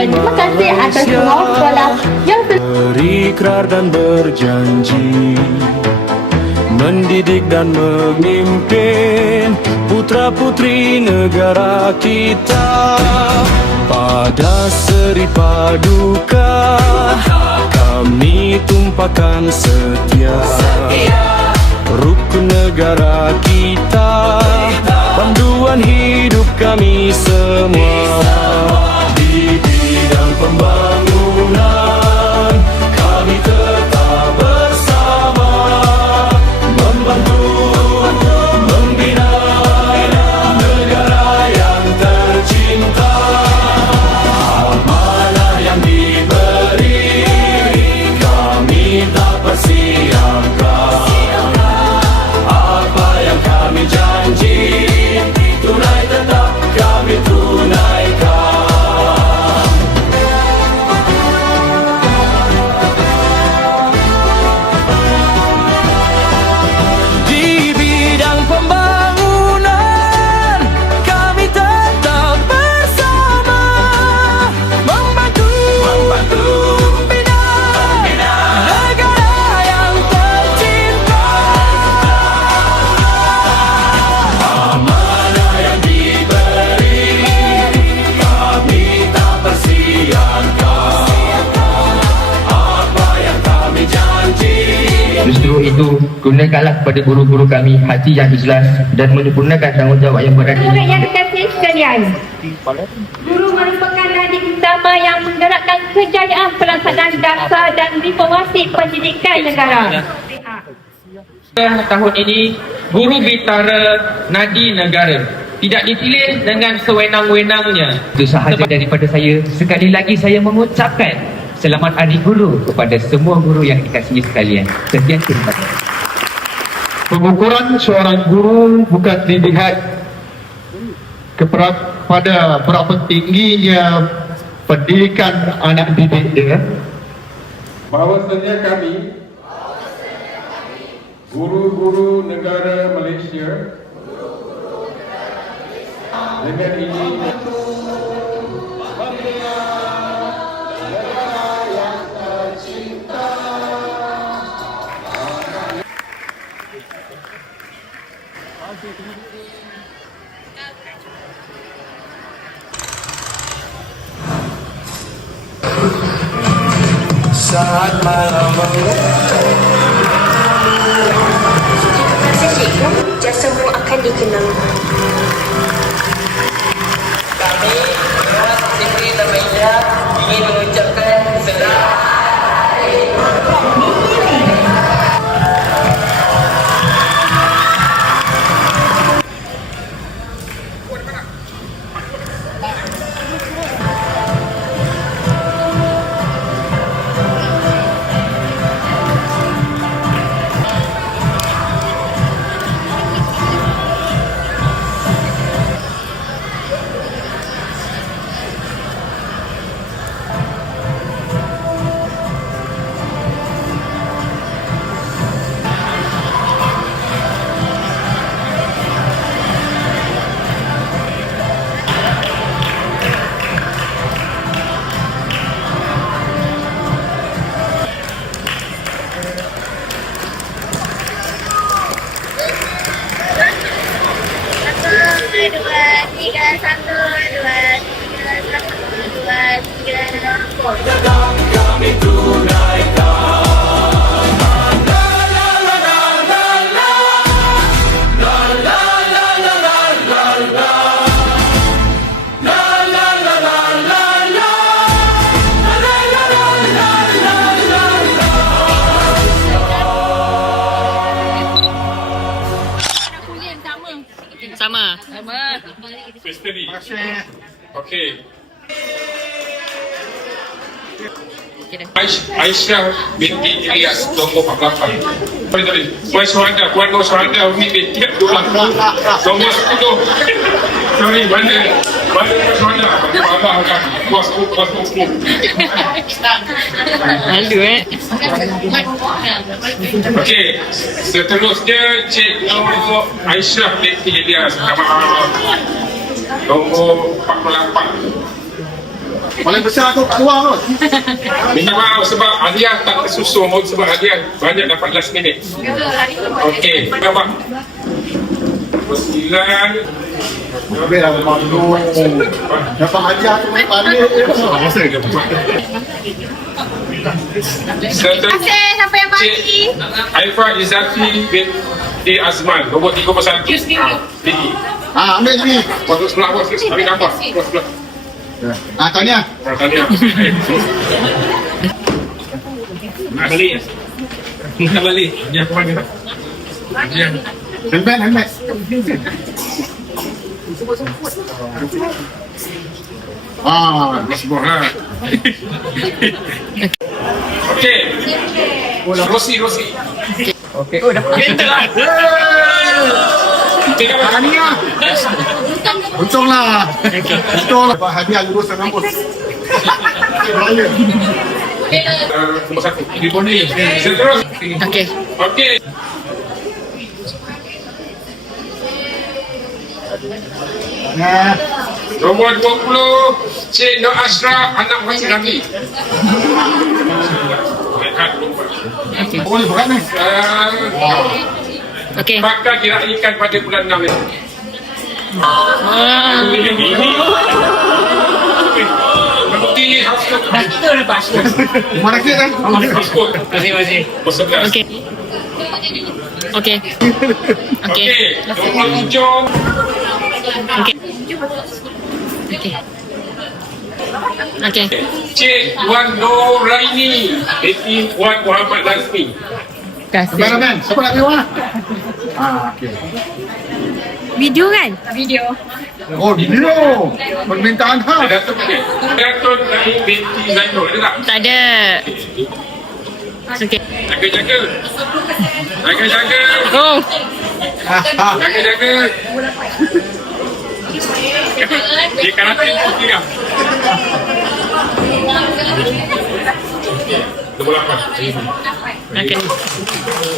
berterima kasih atas semua sekolah yang berikrar dan berjanji mendidik dan memimpin putra-putri negara kita. Pada seri paduka kami tumpahkan setia, rukun negara kita, panduan hidup kami semua. Di bidang pembangunan kami tetap bersama, membantu membina negara yang tercinta. Amanah yang diberi kami tak persiapkan. Apa yang kami janji tunai tetap kami tunaikan. Di bidang pembangunan kami tetap bersama, membantu membina negara yang tercinta. Amanah yang diberi kami tak persiapkan. Apa yang kami janji Justru itu, gunakanlah kepada guru-guru kami hati yang ikhlas dan menyempurnakan tanggungjawab yang berat Anak ini. yang dikasihi sekalian, guru merupakan nadi utama yang menggerakkan kejayaan pelaksanaan dasar dan reformasi pendidikan negara. Tahun ini, Guru Bitara Nadi Negara tidak dipilih dengan sewenang-wenangnya. Itu sahaja daripada saya. Sekali lagi saya mengucapkan Selamat Hari Guru kepada semua guru yang dikasihi sekalian. Sekian, terima kasih. Pengukuran seorang guru bukan dilihat pada berapa tingginya pendidikan anak didik dia. Bahawasanya kami guru-guru negara Malaysia dengan ini saat malam Terima kasih cikgu, jasamu akan dikenang. Kami, Dewan Sekretari Tamayya, ingin mengucapkan selamat. kami tunaikan. Sama. Misteri. Okey. Aisyah binti Ilyas nombor 48. Puan Suhanda Umi binti Abdullah nombor 10. Sorry, mana Puan Suhanda? Allah kan. Puas. Malu Okey. Seterusnya Cikgu Aisyah binti Ilyas nombor 48. Paling besar tu kat luar tu. Minta maaf sebab hadiah tak tersusun sebab hadiah banyak dapat last minute. Okey, nampak. Bersilan. Habis dah malu. Dapat hadiah tu balik. Masa ke? Terima kasih siapa yang bagi. Aifa Izzati binti Azman, nombor 31. Tinggi. Ambil sini. Masuk sebelah bos, ambil gambar. Bos sebelah. Tahniah. Tahniah. Nak balik. Nak balik. Dia ke mana? Dia. Helmet. Bismillah. Okey. Rosi. Okey. Tahniah. Untunglah. Dapat hadiah lulusan kampus. Raya. Nombor 1. Diponi. Terus. Okey. Nah, Nombor 20, Cik Nur Ashraf, anak Masjid Nabi. boleh bukan ni? Bakal diraihkan pada bulan 6 ini. Bukti household. Mana kita kan? Household. Bersebelas. Okey. Okey. Nombor 7, Okey. Cik Wan Noraini, binti Wan Muhammad Lazmi. Kameraman, siapa nak tengok? Okey. Video kan? Oh, video. Permintaan khas. Datuk Naim binti Zainul, ada tak? Tak ada. Okey. Jaga-jaga. Jaga-jaga. Oh. Jaga-jaga. Dia karate putih kan? Nombor 8. Okey.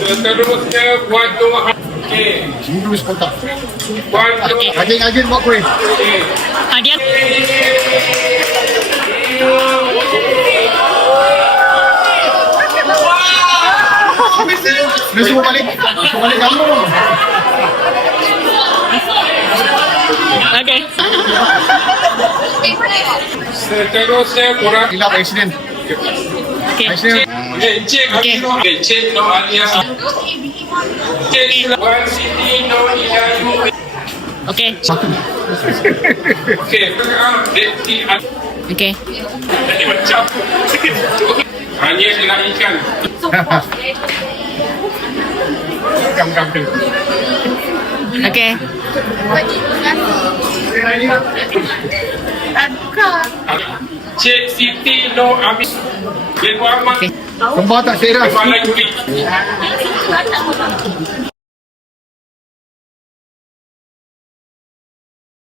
Seterusnya Puan Nur. Okey. Hindu spontan. Puan Nur. Rajin-rajin buat kuih. Okey. Hadiah. Dia suruh balik. Suruh balik kampung. Okey. Seterusnya kurang. Hilang accident. Okey. Accident. Cik Nur. Cik Nur Alia. Cik Puan Siti Nur Ilayu. Okey. Okey. Binti Okey. Jadi macam hanya dilahirkan. Kam tu. Okey. Cik Siti Nur Amin bin Muhammad Okey. Kembar tak serah. Kepala Juri.